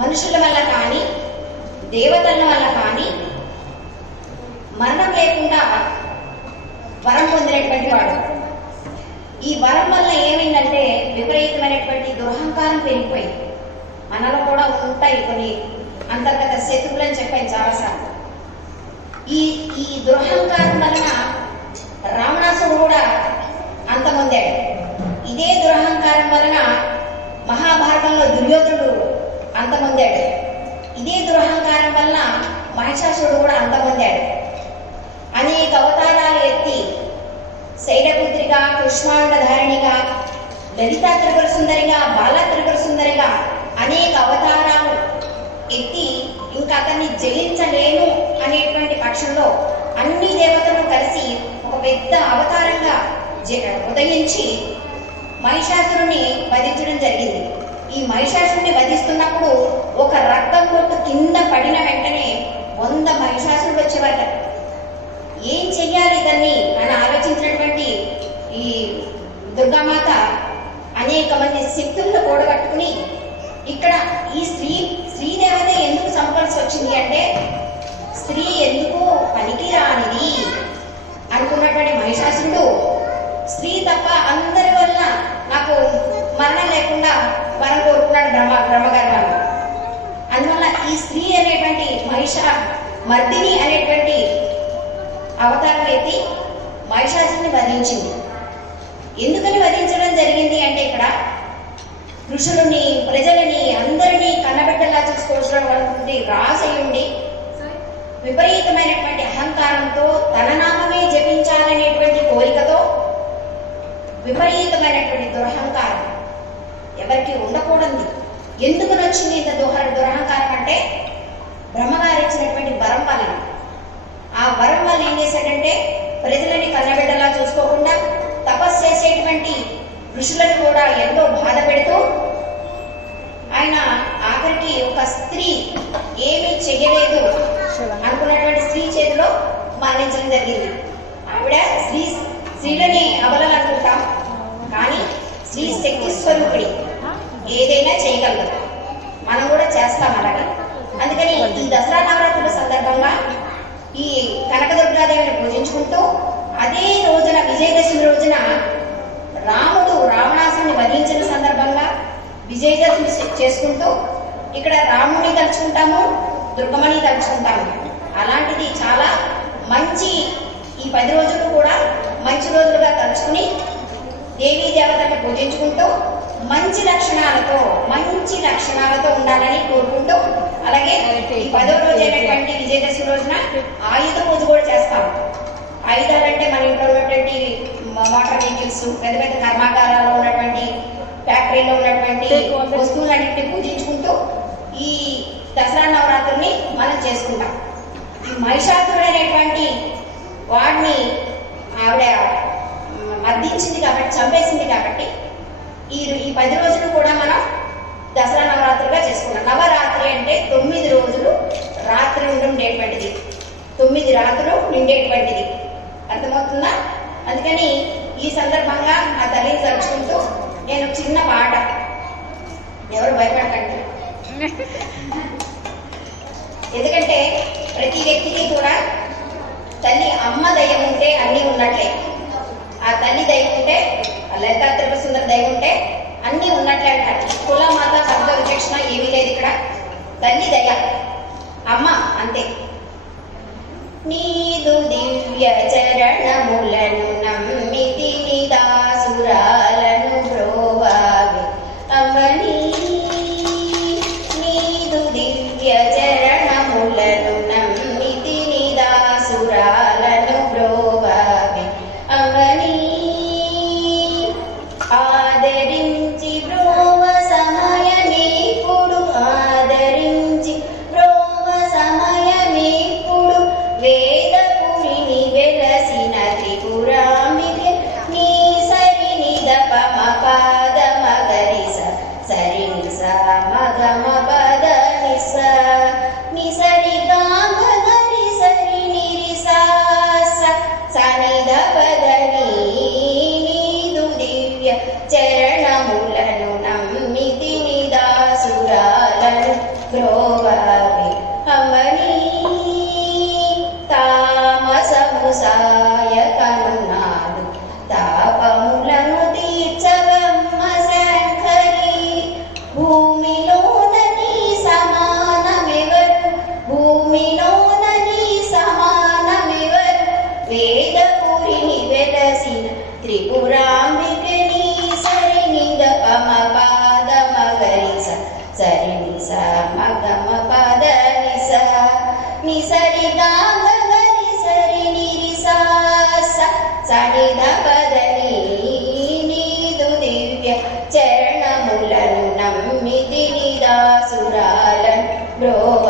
మనుషుల వల్ల కానీ దేవతల వల్ల కానీ మరణం లేకుండా వరం పొందినటువంటి వాడు. ఈ వరం వల్ల ఏమైందంటే విపరీతమైనటువంటి దురహంకారం పెరిగిపోయింది. మనలో కూడా ఉంటాయి కొన్ని అంతర్గత శత్రువులని చెప్పాను చాలాసార్లు. ఈ దురహంకారం వలన రావణాసుడు కూడా అంతమొందాడు. ఇదే దురహంకారం వలన మహాభారతంలో దుర్యోధనుడు అంతమొందాడు. ఇదే దురహంకారం వల్ల మహిషాసురుడు కూడా అంతమొందాడు. అనేక అవతారాలు ఎత్తి శైలపుత్రిగా, కృష్ణాండధారిణిగా, లలితా త్రిపుర సుందరిగా, బాలా త్రిపుర సుందరిగా అనేక అవతారాలు ఎత్తి ఇంకా అతన్ని జయించలేను అనేటువంటి పక్షంలో అన్ని దేవతలు కలిసి ఒక పెద్ద అవతారంగా ఉదయించి మహిషాసురుని వధించడం జరిగింది. ఈ మహిషాసురుని వధిస్తున్నప్పుడు ఒక రక్తం బొట్టు కింద పడిన వెంటనే 100 మహిషాసురుడు వచ్చేవారు. ఏం చెయ్యాలి ఇతన్ని అని ఆలోచించినటువంటి ఈ దుర్గామాత అనేక మంది శక్తులను కూడగట్టుకుని ఇక్కడ ఈ శ్రీదేవత ఎందుకు చంపాల్సి వచ్చింది అంటే స్త్రీ ఎందుకు పనికి రానిది అనుకున్నటువంటి మహిషాసురుడు స్త్రీ తప్ప అందరి వల్ల నాకు మరణం లేకుండా వరం కోరుకున్నాడు బ్రహ్మగారు. అందువల్ల ఈ స్త్రీ అనేటువంటి మర్దిని అనేటువంటి అవతారం ఎత్తి మహిషాసురుని వధించింది. ఎందుకని వధించడం జరిగింది అంటే ఇక్కడ ఋషులని, ప్రజలని, అందరినీ కన్నబిడ్డలా చూసుకోవాల్సినటువంటి రాసయుండి విపరీతమైనటువంటి అహంకారంతో తన నామమే జపించాలనేటువంటి కోరికతో విపరీతమైనటువంటి దురహంకారం ఎవరికి ఉండకూడదు. ఎందుకు వచ్చింది ఇంత దురహంకారం అంటే బ్రహ్మగారు ఇచ్చినటువంటి వరం వలన. ఆ వరం వల్ల ఏం చేశాడంటే ప్రజలని కన్నబిడ్డలా చూసుకోకుండా తపస్సు చేసేటువంటి ఋషులను కూడా ఎంతో బాధ పెడుతూ ఆయన ఆఖరికి ఒక స్త్రీ ఏమీ చెయ్యలేదు అనుకున్నటువంటి స్త్రీ చేతిలో మరణించడం జరిగింది. ఆవిడ స్త్రీలని అబలలు అనుకుంటాం, కానీ స్త్రీ శక్తి స్వరూపిణి, ఏదైనా చేయగలదు. మనం కూడా చేస్తాం అలాగే. అందుకని ఈ దసరా నవరాత్రుల సందర్భంగా ఈ కనకదుర్గాదేవిని పూజించుకుంటూ అదే రోజున విజయదశమి రోజున రాముడు రావణాసురుని వధించిన సందర్భంగా విజయదశమి చేసుకుంటూ ఇక్కడ రాముడిని తలుచుకుంటాము, దుర్గమ్మని తలుచుకుంటాము. అలాంటిది చాలా మంచి ఈ 10 రోజులు కూడా మంచి రోజులుగా తలుచుకుని దేవీ దేవతలను పూజించుకుంటూ మంచి లక్షణాలతో ఉండాలని కోరుకుంటూ, అలాగే ఈ 10వ రోజు అయినటువంటి విజయదశమి రోజున ఆయుధ పూజ కూడా చేస్తాము. ఆయుధాలంటే మన ఇంట్లో ఉన్నటువంటి మోటార్ వెహికల్స్, పెద్ద పెద్ద కర్మాగారాల్లో ఉన్నటువంటి, ఫ్యాక్టరీలో ఉన్నటువంటి వస్తువులన్నింటినీ పూజించుకుంటూ ఈ దసరా నవరాత్రుల్ని మనం చేసుకుంటాం. ఈ మహిషాసురుడు అనేటువంటి వాడిని ఆవిడ మర్దించింది కాబట్టి, చంపేసింది కాబట్టి ఈ 10 రోజులు కూడా మనం దసరా నవరాత్రులుగా చేసుకున్నాం. నవరాత్రి అంటే 9 రోజులు రాత్రి ఉండేటువంటిది, 9 రాత్రులు నిండేటువంటిది. అందుకని ఈ సందర్భంగా ఆ తల్లిని తలుచుకుంటూ నేను చిన్న పాట, ఎవరు భయపడకండి, ఎందుకంటే ప్రతి వ్యక్తికి కూడా తల్లి అమ్మ దయ ఉంటే అన్నీ ఉన్నట్లే. ఆ తల్లి దయ ఉంటే, ఆ లలితా త్రిపుర సుందరి దయ ఉంటే అన్నీ ఉన్నట్లే అంటారు. కుల మత వర్గ విచక్షణ ఏమీ లేదు ఇక్కడ. తల్లి దయ, అమ్మ అంతే. నీదు దివ్య చరణములను నమ్మితి నిదాసురాలను బ్రోవావి అమ్మని. నీదు దివ్య చరణములను నమ్మితి నిదాసురాలను బ్రోవావి అమ్మని. ఆదరించి బ్రోవ సమయమేప్పుడు, ఆదరించి బ్రోవ సమయమేప్పుడు, వేదపురిని వెలసిన త్రిపురాంబికే నీ సరి నిద పమ పాద మగరిస సరి నిస మగమ పద నిస నిసరి గామ గరి సరి నిరిసా సనిద పదని. నీదు దివ్య చరణములను నమ్మితి నిదాసురాలను బ్రోవావి అమ్మని. తామసము సాయకనునాదు తాపములను తీర్చవమ్మ శంకరి. భూమిలోన నీ సమానమెవరు, భూమిలోన నీ సమానమెవరు, వేదపురిని వెలసిన త్రిపురాంబికే నీ సరి నిద పమ పాద మగరిస సరి నిస మగమ పద నిస నిసరి గామ గరి సరి నిరిసా సనిద పదని. నీదు దివ్య చరణములను నమ్మితి నిదాసురాలను బ్రోవ